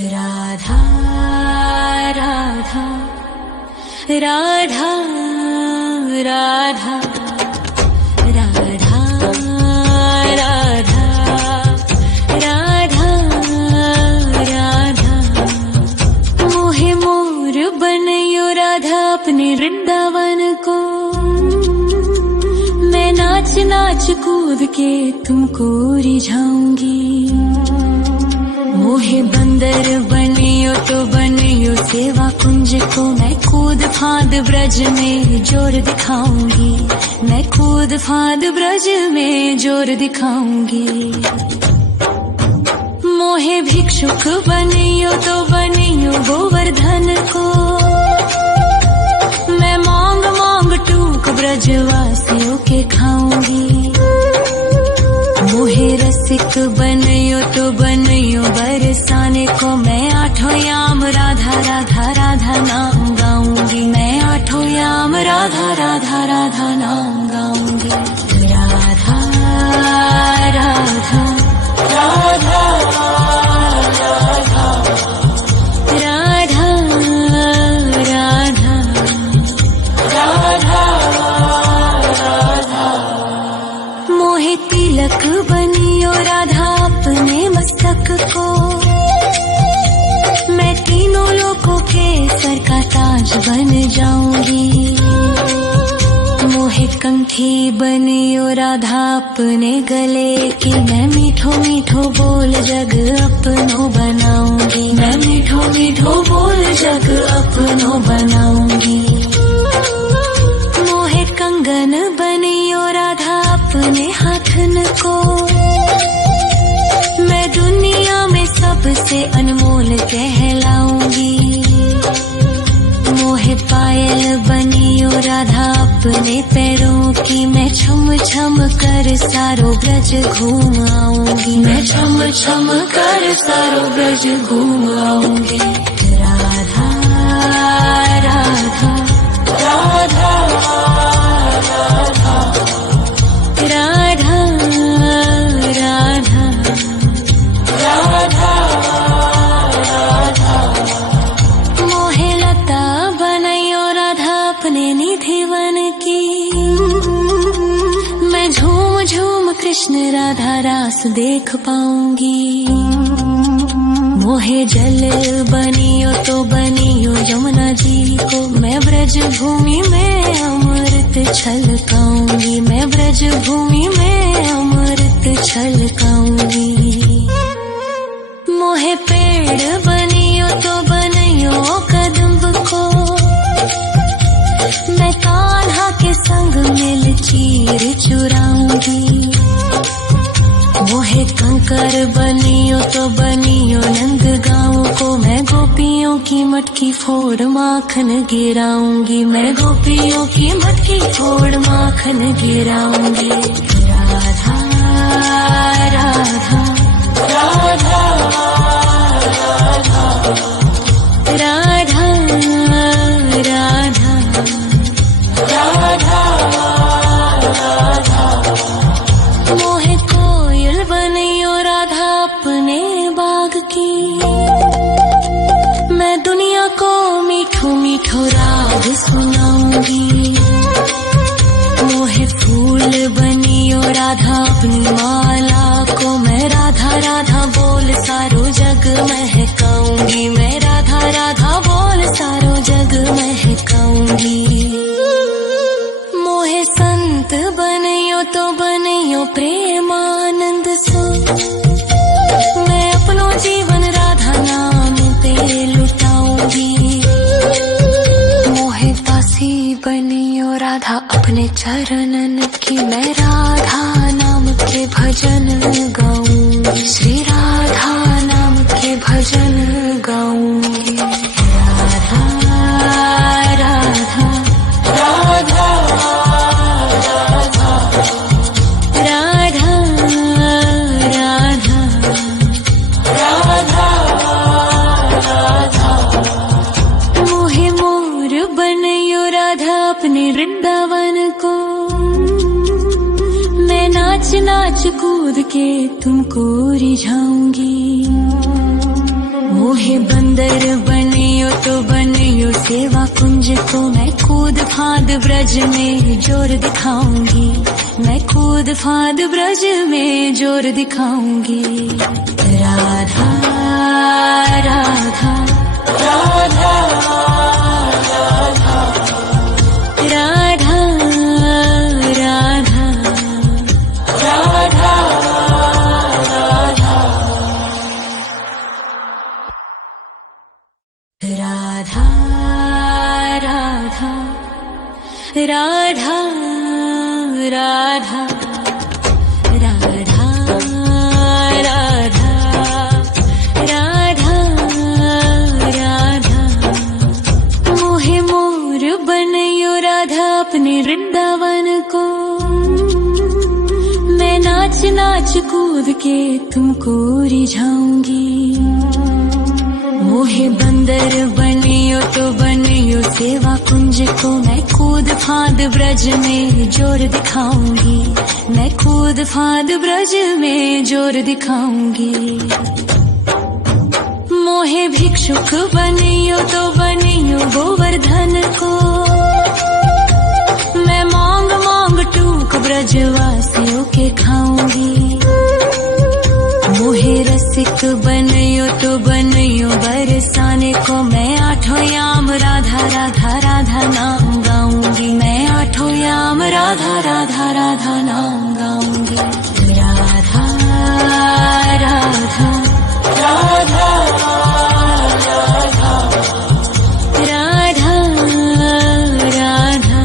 राधा राधा राधा राधा राधा राधा राधा राधा मोहे मोर बनयो राधा अपने वृंदावन को। मैं नाच नाच कूद के तुमको रिझाऊंगी। मोहे बंदर बनियो तो बनियो सेवा कुंज को। मैं कूद फांद ब्रज में जोर दिखाऊंगी। मैं कूद फांद ब्रज में जोर दिखाऊंगी। मोहे भिक्षुक बनियो तो बनियो गोवर्धन को। मैं मांग मांग टूक ब्रजवासियों के खाऊंगी। मोहे रसिक बनियो तो बनियो बरसाने को। मैं आठों याम राधा राधा राधा नाम गाऊंगी। मैं आठों याम राधा राधा राधा नाम गाऊंगी। राधा राधा राधा राधा राधा राधा राधा मोहे तिलक बनियो राधा अपने मस्तक को। मैं तीनों लोगों के सर का ताज बन जाऊंगी। मोहे कंठी बनियो राधा अपने गले की। मैं मीठो मीठो बोल जग अपनो बनाऊंगी। मैं मीठो मीठो बोल जग अपनो बनाऊंगी। मोहे कंगन बनियो राधा अपने हाथन को। मैं दुनिया में सबसे अनमोल कहलाऊंगी। मोहे पायल बनियो राधा अपने पैरों की। मैं छम छम कर सारो ब्रज घूम आऊंगी। मैं छम छम कर सारो ब्रज घूम आऊंगी। राधा राधा राधा राधा राधा राधा राधा मोहे लता बनयो राधा अपने निधि वन की। मैं झूम झूम कृष्ण राधा रास देख पाऊंगी। मोहे जल बनियो तो बनियो यमुना जी को। मैं ब्रज भूमि में अमृत छलकाऊंगी। मैं ब्रज भूमि में अमृत छलकाऊंगी। मोहे पेड़ बनियो तो बनियो कदम्ब को। मैं कान्हा के संग मिल चीर चुराऊंगी। मोहे कंकर बनियो तो बनियो नंद गाँव को। मैं गोपियों की मटकी फोड़ माखन गिराऊंगी। मैं गोपियों की मटकी फोड़ माखन गिराऊंगी। राधा राधा राधा राधा राधा राधा राधा मोहे कोयल बनियो राधा अपने बाग की। मैं दुनिया को मीठो मीठो राग सुनाऊंगी। मोहे फूल बनियो राधा अपनी माला को। मैं राधा राधा बोल सारो जग महकाऊंगी। मैं राधा राधा बोल सारो जग महकाऊंगी। मोहे संत बनियो तो बनियो प्रेमानंद सो। मैं अपनो जीवन राधा नाम पे लुटाऊंगी। मोहे दासी बनियो राधा अपने चरणन की। मैं राधा नाम के भजन गाऊंगी। श्री राधा नाम के भजन गाऊंगी। राधा राधा राधा राधा राधा राधा राधा मोहे मोर बनयो राधा अपने वृंदावन को। मैं नाच नाच कूद के तुमको रिझाऊंगी। मोहे बंदर बनियो तो बनियो सेवा कुंज को, मैं कूद फाद ब्रज में जोर दिखाऊंगी, मैं कूद फाद ब्रज में जोर दिखाऊंगी। राधा राधा राधा राधा राधा राधा राधा राधा राधा राधा राधा राधा राधा राधा। मोहे मोर बनयो राधा अपने वृंदावन को, मैं नाच नाच कूद के तुमको रिझाऊंगी। मोहे बंदर बनियो तो बनियो सेवा कुंज को, मैं कूद फाद ब्रज में जोर दिखाऊंगी, मैं कूद फाद ब्रज में जोर दिखाऊंगी। मोहे भिक्षुक बनियो तो बनियो गोवर्धन को, मैं मांग मांग टूक ब्रजवासियों के खाऊंगी। मोहे रसिक बनियो तो बनियो बरसाने को, मैं आठों याम राधा राधा राधा नाम गाऊंगी, मैं आठों याम राधा राधा राधा नाम गाऊंगी। राधा राधा राधा राधा राधा राधा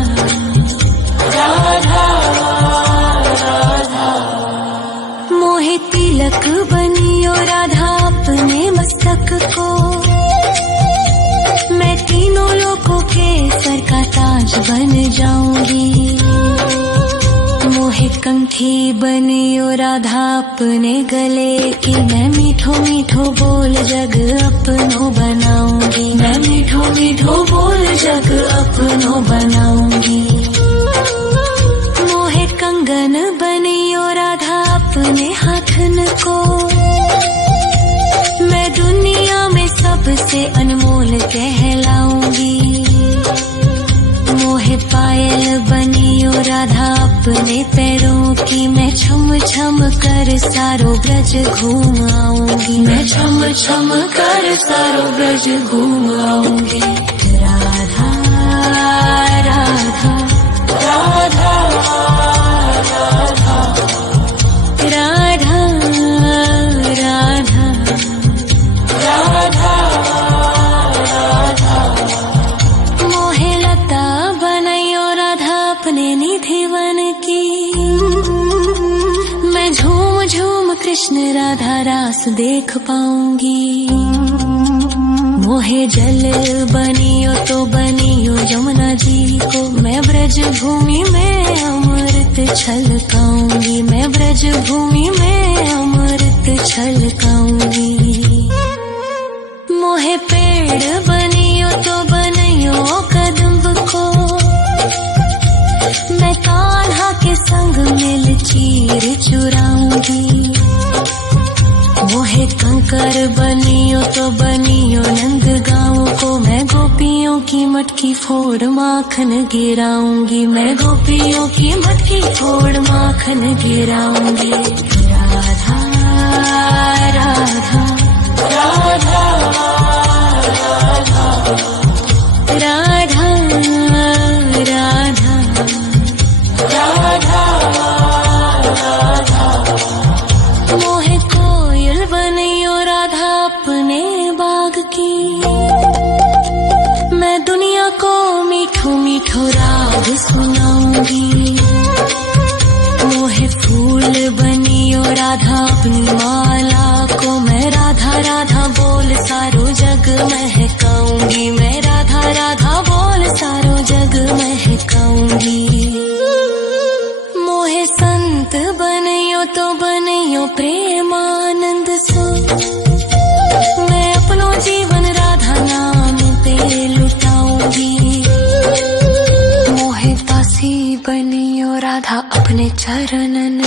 राधा। मोहे तिलक बनियो राधा अपने मस्तक को, मैं तीनों लोगों के सर का ताज बन जाऊंगी। मोहे कंठी बनियो राधा अपने गले की, मैं मीठो मीठो बोल जग अपनो बनाऊंगी, मैं मीठो मीठो बोल जग अपनो बनाऊंगी। मोहे कंगन बनियो राधा अपने हाथन को, मैं दुनिया में सबसे अनमोल कहलाऊंगी। मोहे पायल बनियो राधा अपने पैरों की, मैं छम छम कर सारो ब्रज घूम आऊंगी, मैं छम छम कर सारो ब्रज घूम आऊंगी। राधा राधा राधा राधा राधा राधा राधा। मोहे लता बनयो राधा अपने निधि वन की, मैं झूम झूम कृष्ण राधा रास देख पाऊंगी। मोहे जल बनियो तो बनियो यमुना जी को, मैं ब्रज भूमि में अमृत छलकाऊंगी, मैं ब्रज भूमि में अमृत छलकाऊंगी। मोहे पेड़ बनियो तो बनियो कदम्ब को, मैं कान्हा के संग मिल चीर चुराऊंगी। मोहे कंकर बनियो तो बनियो नंद गाँव को, मैं गोपियों की मटकी फोड़ माखन गिराऊंगी, मैं गोपियों की मटकी फोड़ माखन गिराऊंगी। राधा राधा राधा राधा राधा राधा राधा। मोहे कोयल बनियो राधा अपने बाग की, मैं दुनिया को मीठो मीठो राग सुनाऊंगी। मोहे फूल बनियो राधा अपनी माला को, मैं राधा राधा बोल सारो जग महकाऊंगी, मैं राधा राधा बोल सारो जग महकाऊंगी। मोहे संत बनियो तो बनियो प्रेमानंद सो, मैं अपनो जीवन राधा नाम पे लुटाऊंगी। मोहे दासी बनियो राधा अपने चरणन